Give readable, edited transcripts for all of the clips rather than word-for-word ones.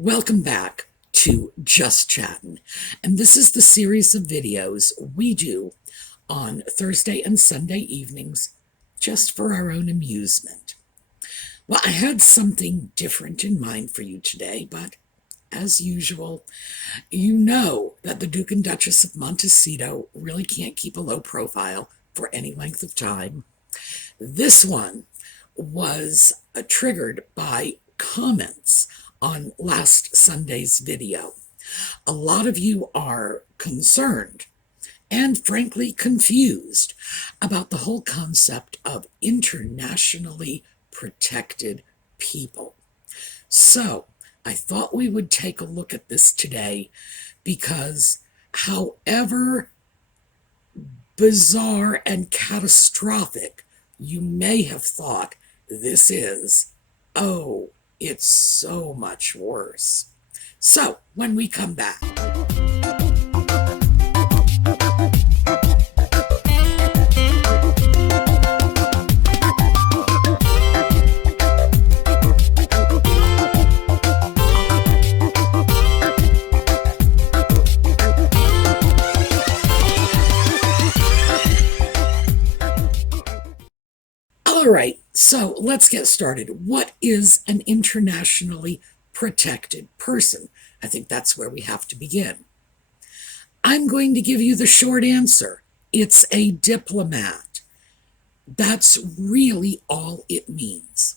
Welcome back to Just Chattin', and this is the series of videos we do on Thursday and Sunday evenings just for our own amusement. Well, I had something different in mind for you today, but as usual, you know that the Duke and Duchess of Montecito really can't keep a low profile for any length of time. This one was triggered by comments on last Sunday's video. A lot of you are concerned and frankly confused about the whole concept of internationally protected people. So I thought we would take a look at this today because however bizarre and catastrophic you may have thought this is, oh, it's so much worse. So when we come back. All right, so let's get started. What is an internationally protected person? I think that's where we have to begin. I'm going to give you the short answer. It's a diplomat. That's really all it means.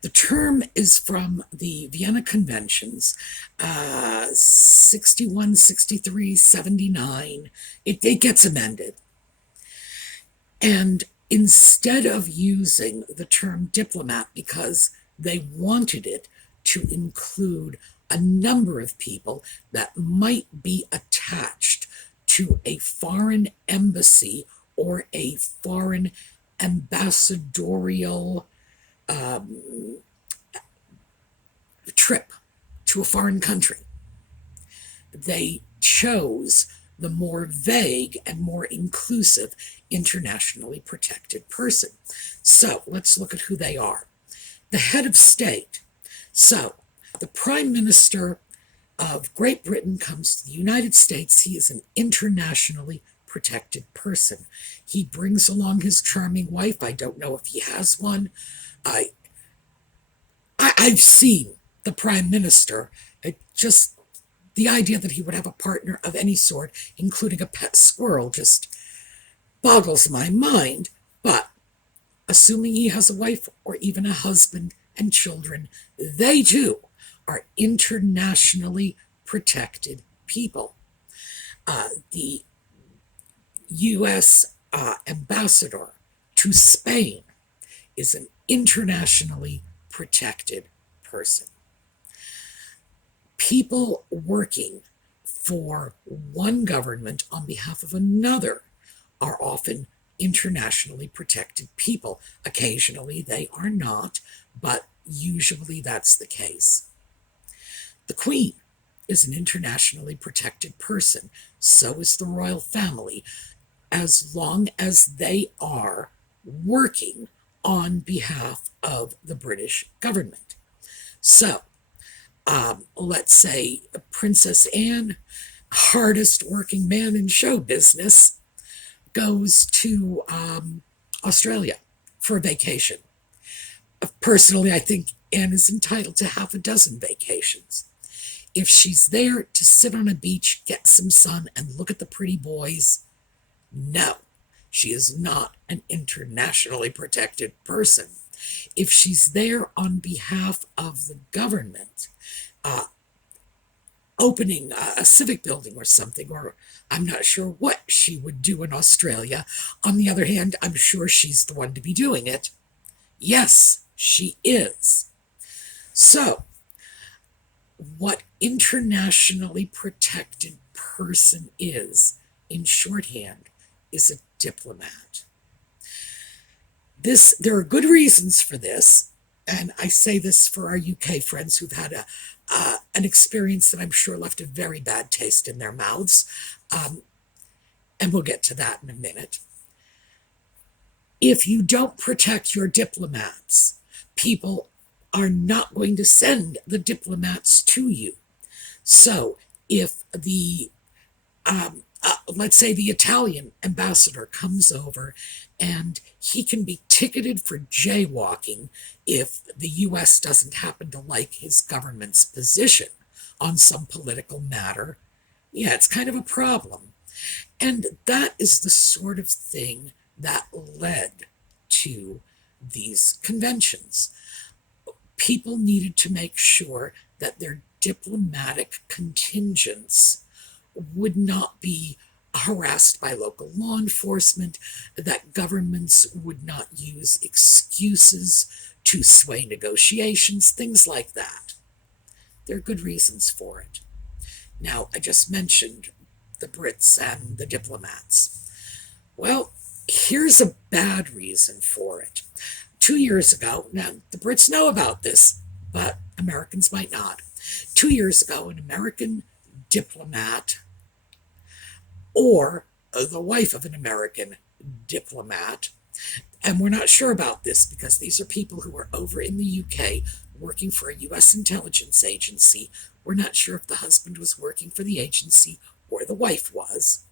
The term is from the Vienna Conventions, 61, 63, 79. It gets amended. And instead of using the term diplomat because they wanted it to include a number of people that might be attached to a foreign embassy or a foreign ambassadorial trip to a foreign country, they chose the more vague and more inclusive internationally protected person. So let's look at who they are. The head of state. So the Prime Minister of Great Britain comes to the United States. He is an internationally protected person. He brings along his charming wife. I don't know if he has one. I've seen the Prime Minister. Just the idea that he would have a partner of any sort, including a pet squirrel, just boggles my mind. But assuming he has a wife or even a husband and children, they too are internationally protected people. The U.S. Ambassador to Spain is an internationally protected person. People working for one government on behalf of another are often internationally protected people. Occasionally they are not, but usually that's the case. The Queen is an internationally protected person. So is the royal family, as long as they are working on behalf of the British government. So let's say Princess Anne, hardest working man in show business, goes to Australia for a vacation. Personally, I think Anne is entitled to half a dozen vacations. If she's there to sit on a beach, get some sun, and look at the pretty boys, no, she is not an internationally protected person. If she's there on behalf of the government, opening a civic building or something, or I'm not sure what she would do in Australia. On the other hand, I'm sure she's the one to be doing it. Yes, she is. So, what internationally protected person is, in shorthand, is a diplomat. There are good reasons for this, and I say this for our UK friends who've had an experience that I'm sure left a very bad taste in their mouths, and we'll get to that in a minute. If you don't protect your diplomats, people are not going to send the diplomats to you. So if let's say the Italian ambassador comes over and he can be ticketed for jaywalking if the US doesn't happen to like his government's position on some political matter, yeah, it's kind of a problem. And that is the sort of thing that led to these conventions. People needed to make sure that their diplomatic contingents would not be harassed by local law enforcement, that governments would not use excuses to sway negotiations, things like that. There are good reasons for it. Now, I just mentioned the Brits and the diplomats. Well, here's a bad reason for it. 2 years ago, now the Brits know about this, but Americans might not. 2 years ago, an American diplomat or the wife of an American diplomat, and we're not sure about this because these are people who are over in the UK working for a US intelligence agency. We're not sure if the husband was working for the agency or the wife was.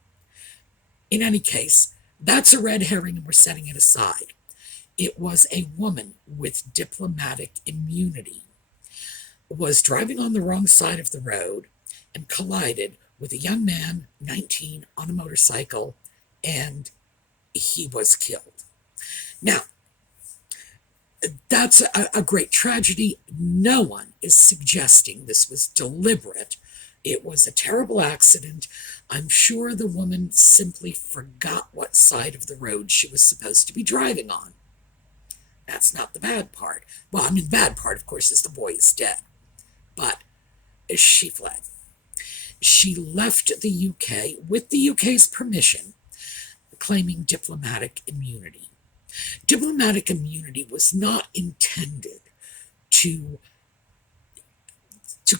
In any case, that's a red herring and we're setting it aside. It was a woman with diplomatic immunity, was driving on the wrong side of the road and collided with a young man, 19, on a motorcycle, and he was killed. Now, that's a great tragedy. No one is suggesting this was deliberate. It was a terrible accident. I'm sure the woman simply forgot what side of the road she was supposed to be driving on. That's not the bad part. Well, I mean, the bad part, of course, is the boy is dead. But she fled. She left the UK with the UK's permission, claiming diplomatic immunity. Diplomatic immunity was not intended to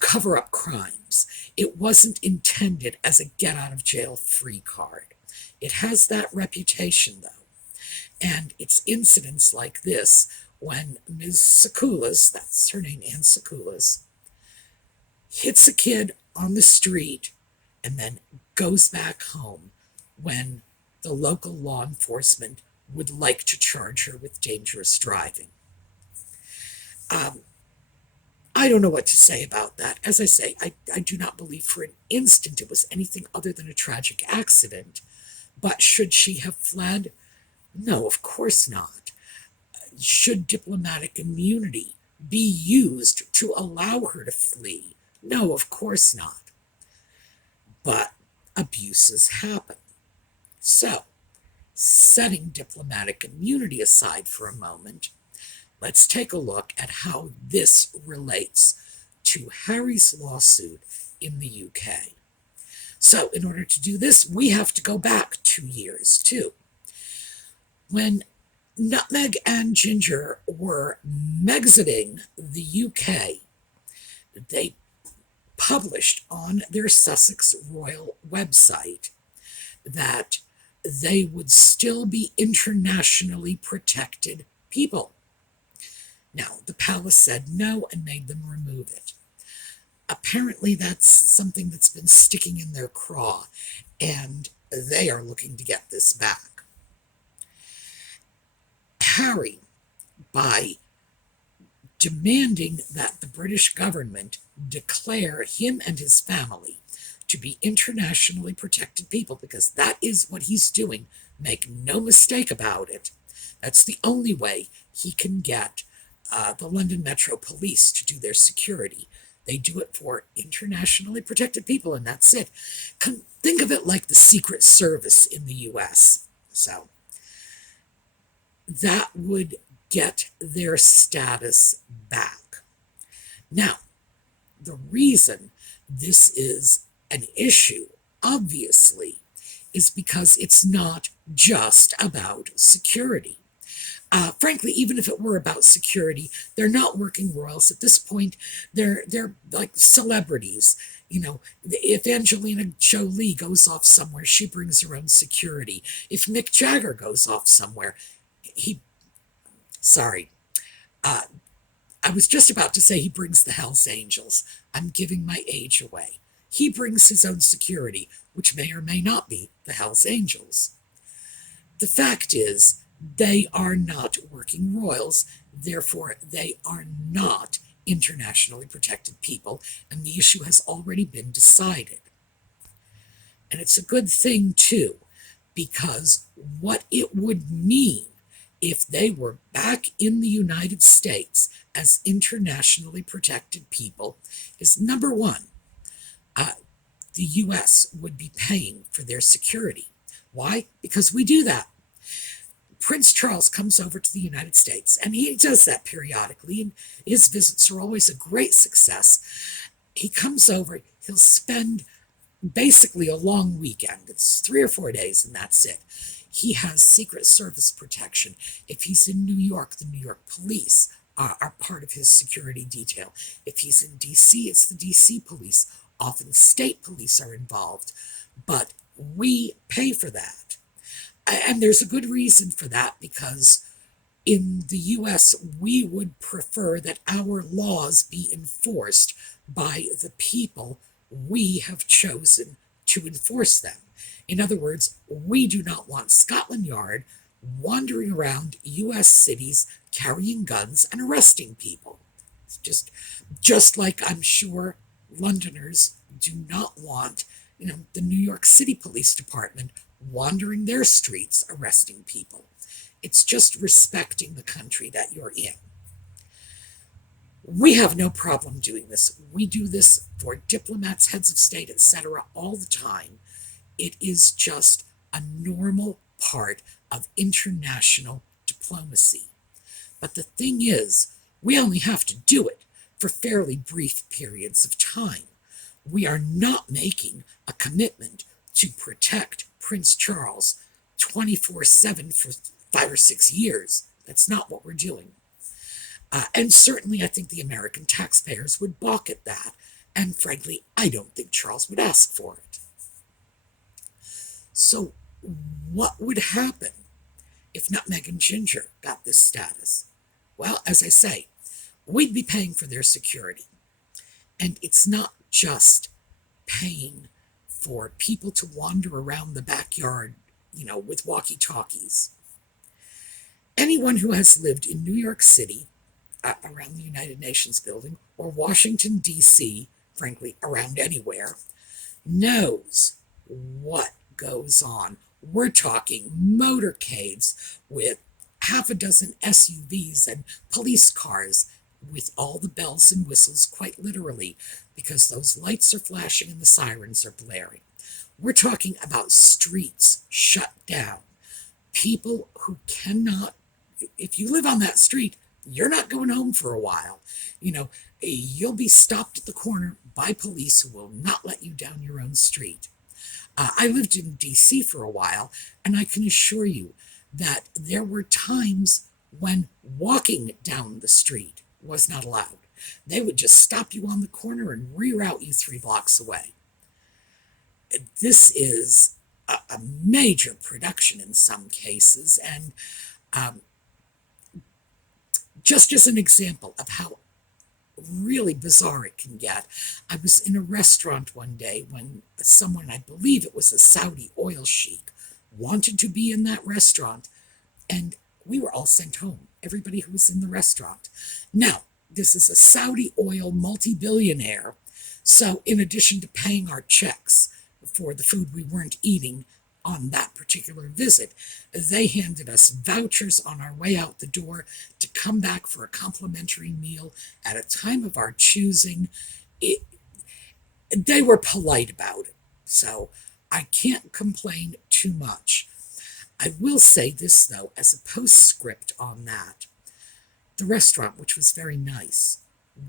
cover up crimes. It wasn't intended as a get out of jail free card. It has that reputation, though. And it's incidents like this when Ms. Sekulas, that's her name, Anne Sekulas, hits a kid on the street and then goes back home when the local law enforcement would like to charge her with dangerous driving. I don't know what to say about that. As I say, I do not believe for an instant it was anything other than a tragic accident. But should she have fled? No, of course not. Should diplomatic immunity be used to allow her to flee? No, of course not. But abuses happen. So, setting diplomatic immunity aside for a moment, let's take a look at how this relates to Harry's lawsuit in the UK. So, in order to do this, we have to go back 2 years, too. When Nutmeg and Ginger were exiting the UK, they published on their Sussex Royal website that they would still be internationally protected people. Now, the palace said no and made them remove it. Apparently, that's something that's been sticking in their craw, and they are looking to get this back. Harry, by demanding that the British government declare him and his family to be internationally protected people, because that is what he's doing, make no mistake about it. That's the only way he can get the London Metro Police to do their security. They do it for internationally protected people, and that's it. Think of it like the Secret Service in the US. So that would get their status back. Now, the reason this is an issue, obviously, is because it's not just about security. Frankly, even if it were about security, they're not working royals at this point. They're like celebrities. You know, if Angelina Jolie goes off somewhere, she brings her own security. If Mick Jagger goes off somewhere, I was just about to say he brings the Hells Angels. I'm giving my age away. He brings his own security, which may or may not be the Hells Angels. The fact is, they are not working royals, therefore, they are not internationally protected people, and the issue has already been decided. And it's a good thing, too, because what it would mean if they were back in the United States as internationally protected people is number one, the US would be paying for their security. Why? Because we do that. Prince Charles comes over to the United States, and he does that periodically, and his visits are always a great success. He comes over, he'll spend basically a long weekend. It's 3 or 4 days, and that's it. He has Secret Service protection. If he's in New York, the New York police are part of his security detail. If he's in DC, it's the DC police. Often state police are involved, but we pay for that. And there's a good reason for that, because in the US, we would prefer that our laws be enforced by the people we have chosen to enforce them. In other words, we do not want Scotland Yard wandering around US cities carrying guns and arresting people. It's just like I'm sure Londoners do not want, the New York City Police Department wandering their streets arresting people. It's just respecting the country that you're in. We have no problem doing this. We do this for diplomats, heads of state, etc., all the time. It is just a normal part of international diplomacy. But the thing is, we only have to do it for fairly brief periods of time. We are not making a commitment to protect Prince Charles 24/7 for 5 or 6 years. That's not what we're doing. And certainly I think the American taxpayers would balk at that. And frankly, I don't think Charles would ask for it. So what would happen if Nutmeg and Ginger got this status? Well, as I say, we'd be paying for their security. And it's not just paying for people to wander around the backyard, with walkie-talkies. Anyone who has lived in New York City, around the United Nations building, or Washington, D.C., frankly, around anywhere, knows what goes on. We're talking motorcades with half a dozen SUVs and police cars with all the bells and whistles, quite literally, because those lights are flashing and the sirens are blaring. We're talking about streets shut down. People who cannot, if you live on that street, you're not going home for a while. You'll be stopped at the corner by police who will not let you down your own street. I lived in DC for a while, and I can assure you that there were times when walking down the street was not allowed. They would just stop you on the corner and reroute you 3 blocks away. This is a major production in some cases, and just as an example of how really bizarre it can get, I was in a restaurant one day when someone, I believe it was a Saudi oil sheik, wanted to be in that restaurant, and we were all sent home, everybody who was in the restaurant. Now, this is a Saudi oil multi-billionaire, so in addition to paying our checks for the food we weren't eating on that particular visit, they handed us vouchers on our way out the door to come back for a complimentary meal at a time of our choosing. They were polite about it, so I can't complain too much. I will say this, though, as a postscript on that. The restaurant, which was very nice,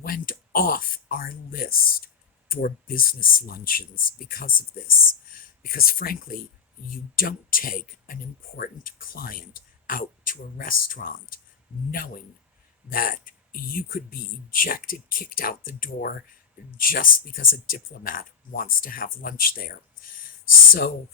went off our list for business luncheons because of this. Because frankly, you don't take an important client out to a restaurant knowing that you could be ejected, kicked out the door just because a diplomat wants to have lunch there. So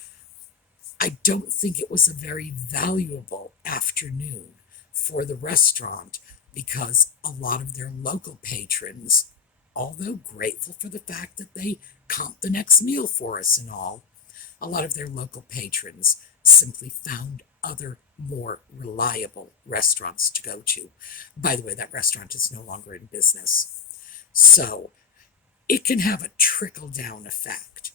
I don't think it was a very valuable afternoon for the restaurant because a lot of their local patrons, although grateful for the fact that they comp the next meal for us and all, a lot of their local patrons simply found other more reliable restaurants to go to. By the way, that restaurant is no longer in business. So it can have a trickle down effect.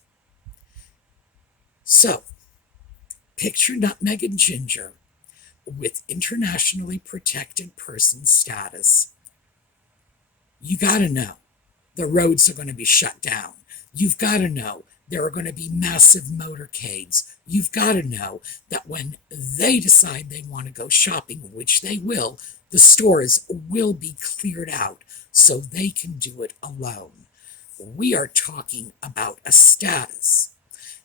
So picture Nutmeg and Ginger with internationally protected person status. You got to know the roads are going to be shut down. You've got to know there are going to be massive motorcades. You've got to know that when they decide they want to go shopping, which they will, the stores will be cleared out so they can do it alone. We are talking about a status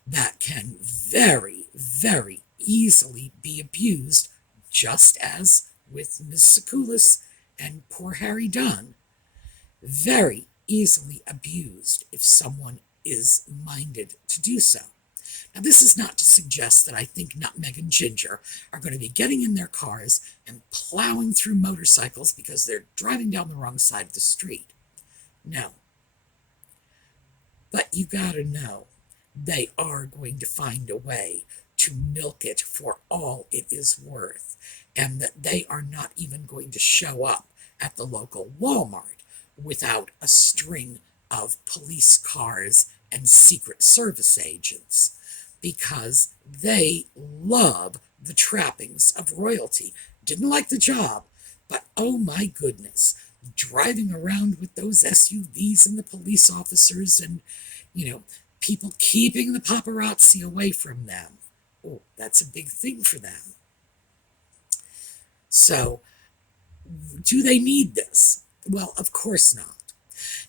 that can very, very easily be abused, just as with Miss Secoulis and poor Harry Dunn. Very easily abused if someone is minded to do so. Now, this is not to suggest that I think Nutmeg and Ginger are going to be getting in their cars and plowing through motorcycles because they're driving down the wrong side of the street. No. But you gotta know, they are going to find a way to milk it for all it is worth, and that they are not even going to show up at the local Walmart without a string of police cars and Secret Service agents, because they love the trappings of royalty. Didn't like the job, but oh my goodness, driving around with those SUVs and the police officers and, people keeping the paparazzi away from them. Oh, that's a big thing for them. So, do they need this? Well, of course not.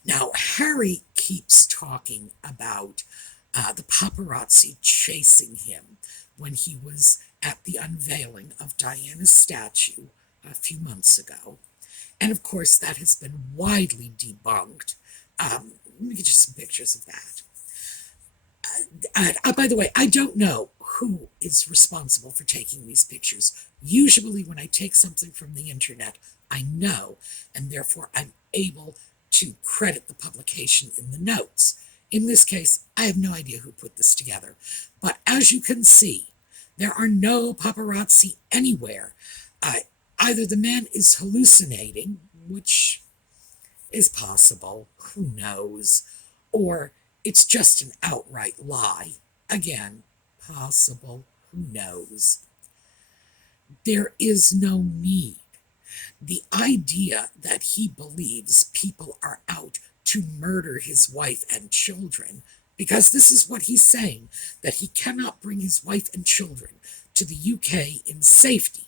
Now, Harry keeps talking about the paparazzi chasing him when he was at the unveiling of Diana's statue a few months ago. And of course, that has been widely debunked. Let me get you some pictures of that. By the way, I don't know who is responsible for taking these pictures. Usually, when I take something from the internet, I know, and therefore I'm able to credit the publication in the notes. In this case, I have no idea who put this together. But as you can see, there are no paparazzi anywhere. Either the man is hallucinating, which is possible, who knows, or it's just an outright lie. Again, possible, who knows. There is no need. The idea that he believes people are out to murder his wife and children, because this is what he's saying, that he cannot bring his wife and children to the UK in safety.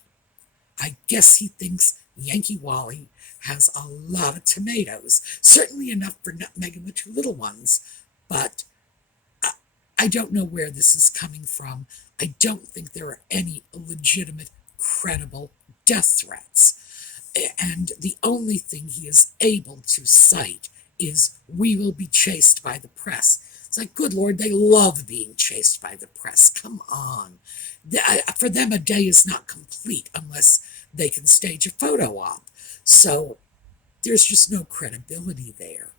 I guess he thinks Yankee Wally has a lot of tomatoes, certainly enough for Nutmeg and the two little ones, but I don't know where this is coming from. I don't think there are any legitimate, credible death threats. And the only thing he is able to cite is, we will be chased by the press. It's like, good Lord, they love being chased by the press. Come on. For them, a day is not complete unless they can stage a photo op. So there's just no credibility there.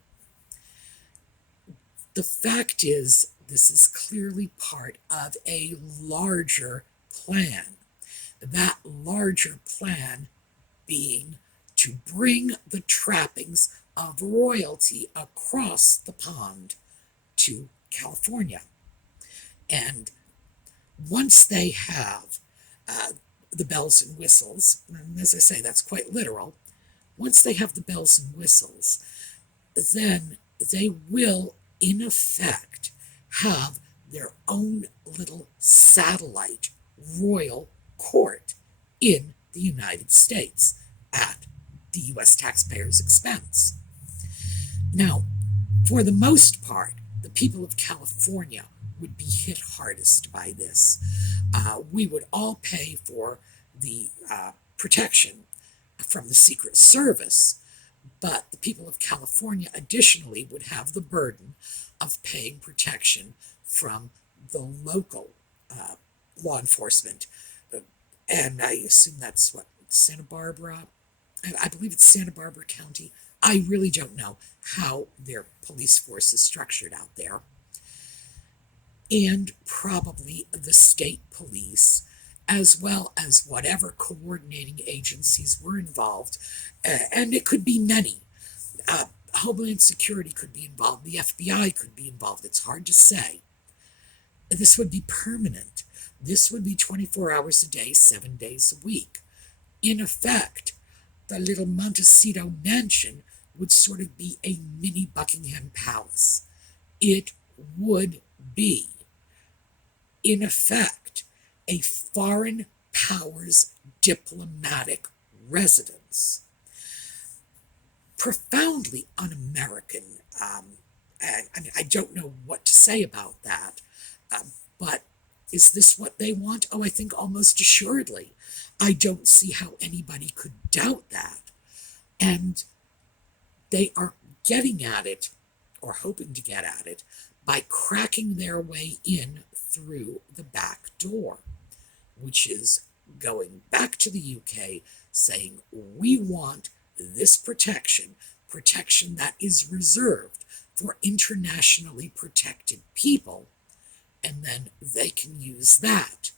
The fact is, this is clearly part of a larger plan. That larger plan being to bring the trappings of royalty across the pond to California. And once they have the bells and whistles, and as I say, that's quite literal, once they have the bells and whistles, then they will, in effect, have their own little satellite royal court in the United States at the U.S. taxpayers' expense. Now, for the most part, the people of California would be hit hardest by this. We would all pay for the protection from the Secret Service, but the people of California additionally would have the burden of paying protection from the local law enforcement. And I assume that's what, Santa Barbara? I believe it's Santa Barbara County. I really don't know how their police force is structured out there. And probably the state police, as well as whatever coordinating agencies were involved. And it could be many. Uh, Homeland Security could be involved, the FBI could be involved. It's hard to say. This would be permanent. This would be 24 hours a day, 7 days a week. In effect, the little Montecito mansion would sort of be a mini Buckingham Palace. It would be, in effect, a foreign power's diplomatic residence. Profoundly un-American, and I don't know what to say about that. But is this what they want? Oh, I think almost assuredly. I don't see how anybody could doubt that. And they are getting at it, or hoping to get at it, by cracking their way in through the back door, which is going back to the UK saying, we want this protection that is reserved for internationally protected people, and then they can use that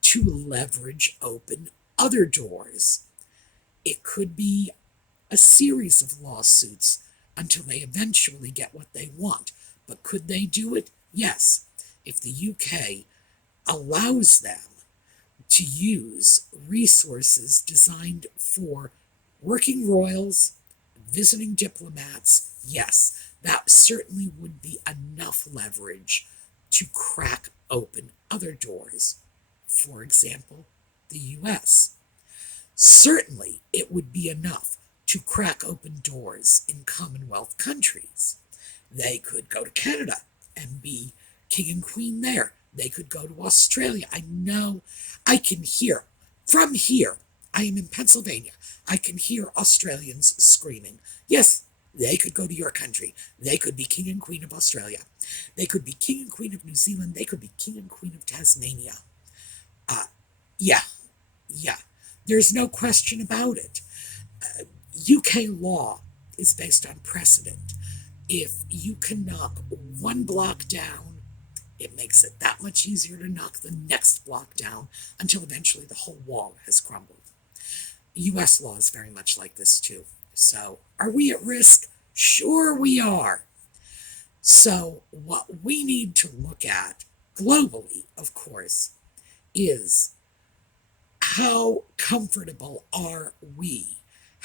to leverage open other doors. It could be a series of lawsuits until they eventually get what they want. But could they do it? Yes. If the UK allows them to use resources designed for working royals, visiting diplomats, yes, that certainly would be enough leverage to crack open other doors. For example, the US. Certainly, it would be enough to crack open doors in Commonwealth countries. They could go to Canada and be king and queen there. They could go to Australia. I know I can hear from here. I am in Pennsylvania. I can hear Australians screaming. Yes, they could go to your country. They could be king and queen of Australia. They could be king and queen of New Zealand. They could be king and queen of Tasmania. Yeah. There's no question about it. UK law is based on precedent. If you can knock one block down, it makes it that much easier to knock the next block down until eventually the whole wall has crumbled. US law is very much like this too. So, are we at risk? Sure we are. So, what we need to look at globally, of course, is how comfortable are we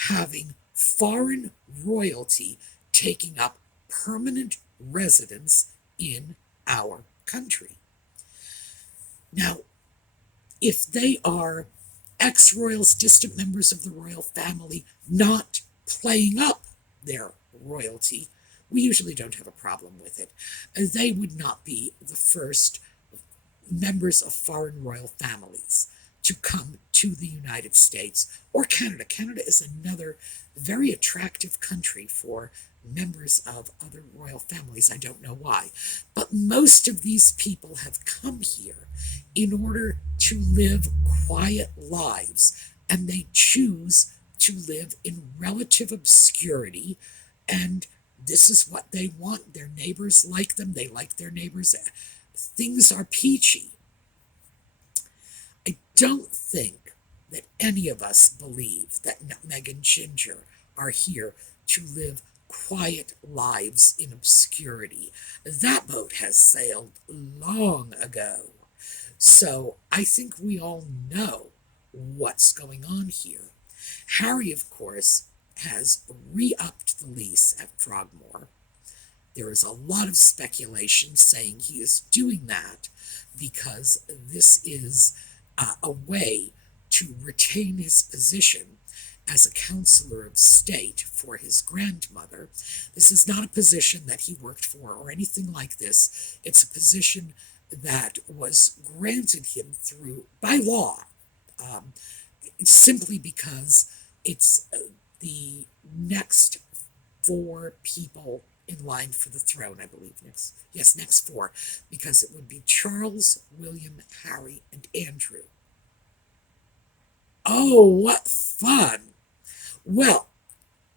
having foreign royalty taking up permanent residence in our country? Now, if they are ex-royals, distant members of the royal family, not playing up their royalty, we usually don't have a problem with it. They would not be the first members of foreign royal families to come to the United States or Canada. Canada is another very attractive country for members of other royal families. I don't know why. But most of these people have come here in order to live quiet lives, and they choose to live in relative obscurity, and this is what they want. Their neighbors like them. They like their neighbors. Things are peachy. I don't think that any of us believe that Nutmeg and Ginger are here to live quiet lives in obscurity. That boat has sailed long ago. So I think we all know what's going on here. Harry, of course, has re-upped the lease at Frogmore. There is a lot of speculation saying he is doing that because this is a way to retain his position as a counselor of state for his grandmother. This is not a position that he worked for or anything like this. It's a position that was granted him through by law, simply because it's the next 4 people in line for the throne, I believe. Next 4, because it would be Charles, William, Harry, and Andrew. Oh, what fun! Well,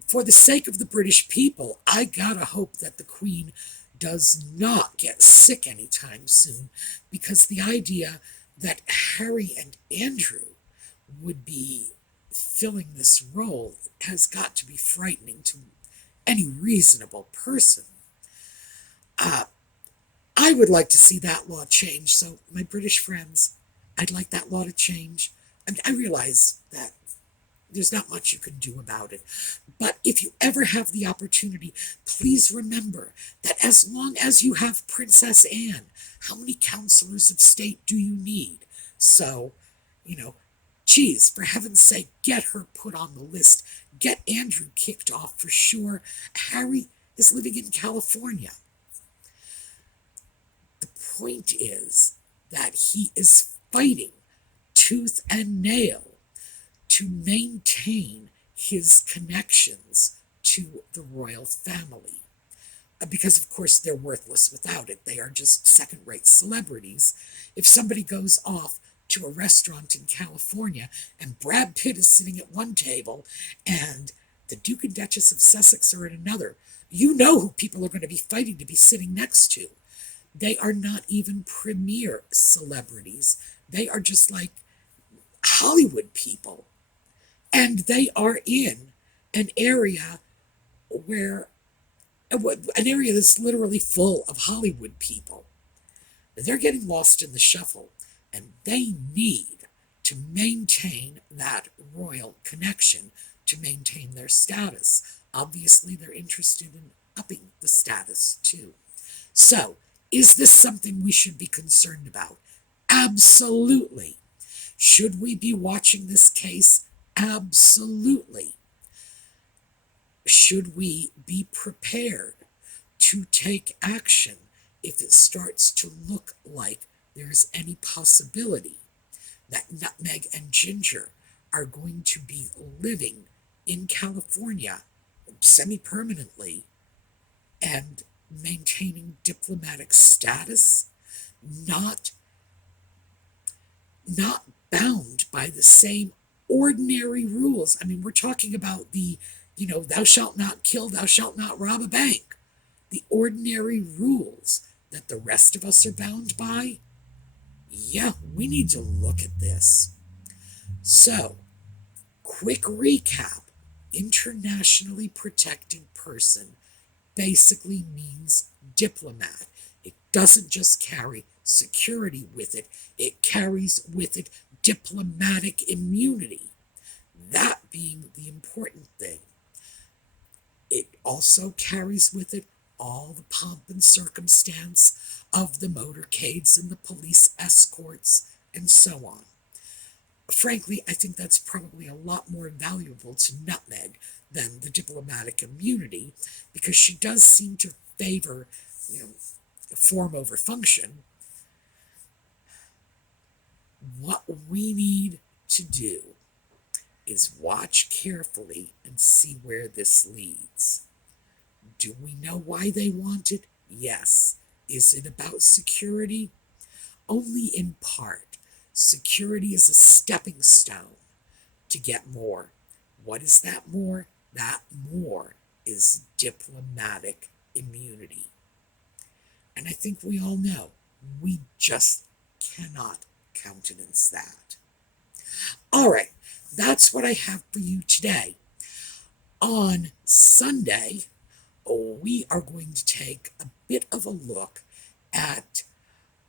for the sake of the British people, I gotta hope that the Queen does not get sick anytime soon, because the idea that Harry and Andrew would be filling this role has got to be frightening to any reasonable person. Uh, I would like to see that law change. So, my British friends, I'd like that law to change. I realize that there's not much you can do about it. But if you ever have the opportunity, please remember that as long as you have Princess Anne, how many counselors of state do you need? So, you know, geez, for heaven's sake, get her put on the list. Get Andrew kicked off for sure. Harry is living in California. The point is that he is fighting tooth and nail to maintain his connections to the royal family. Because, of course, they're worthless without it. They are just second-rate celebrities. If somebody goes off to a restaurant in California and Brad Pitt is sitting at one table and the Duke and Duchess of Sussex are at another, you know who people are going to be fighting to be sitting next to. They are not even premier celebrities. They are just like Hollywood people. And they are in an area where, an area that's literally full of Hollywood people. They're getting lost in the shuffle, and they need to maintain that royal connection to maintain their status. Obviously, they're interested in upping the status too. So, is this something we should be concerned about? Absolutely. Should we be watching this case? Absolutely. Should we be prepared to take action if it starts to look like there's any possibility that Nutmeg and Ginger are going to be living in California semi-permanently and maintaining diplomatic status, not bound by the same ordinary rules? I mean, we're talking about the, thou shalt not kill, thou shalt not rob a bank. The ordinary rules that the rest of us are bound by. Yeah, we need to look at this. So, quick recap. Internationally protected person basically means diplomat. It doesn't just carry security with it, it carries with it diplomatic immunity. That being the important thing. It also carries with it all the pomp and circumstance of the motorcades and the police escorts and so on. Frankly, I think that's probably a lot more valuable to Nutmeg than the diplomatic immunity, because she does seem to favor, form over function. What we need to do is watch carefully and see where this leads. Do we know why they want it? Yes. Is it about security? Only in part. Security is a stepping stone to get more. What is that more? That more is diplomatic immunity. And I think we all know we just cannot countenance that. All right, that's what I have for you today. On Sunday, we are going to take a bit of a look at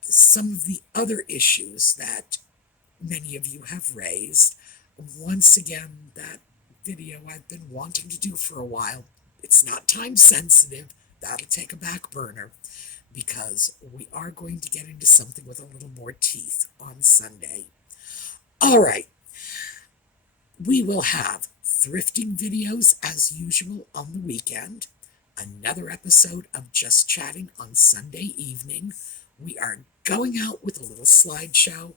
some of the other issues that many of you have raised. Once again, that video I've been wanting to do for a while. It's not time sensitive. That'll take a back burner, because we are going to get into something with a little more teeth on Sunday. All right. We will have thrifting videos as usual on the weekend. Another episode of Just Chatting on Sunday evening. We are going out with a little slideshow.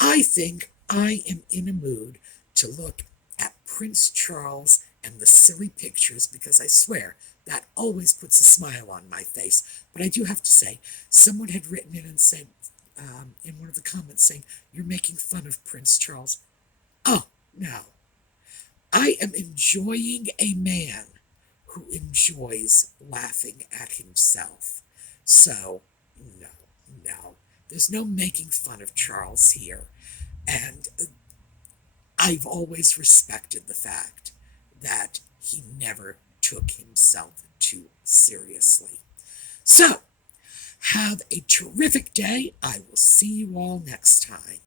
I think I am in a mood to look at Prince Charles and the silly pictures, because I swear that always puts a smile on my face. But I do have to say, someone had written in and said, in one of the comments saying, "You're making fun of Prince Charles." Oh, no. I am enjoying a man who enjoys laughing at himself. So, no, no, there's no making fun of Charles here. And I've always respected the fact that he never took himself too seriously. So, have a terrific day. I will see you all next time.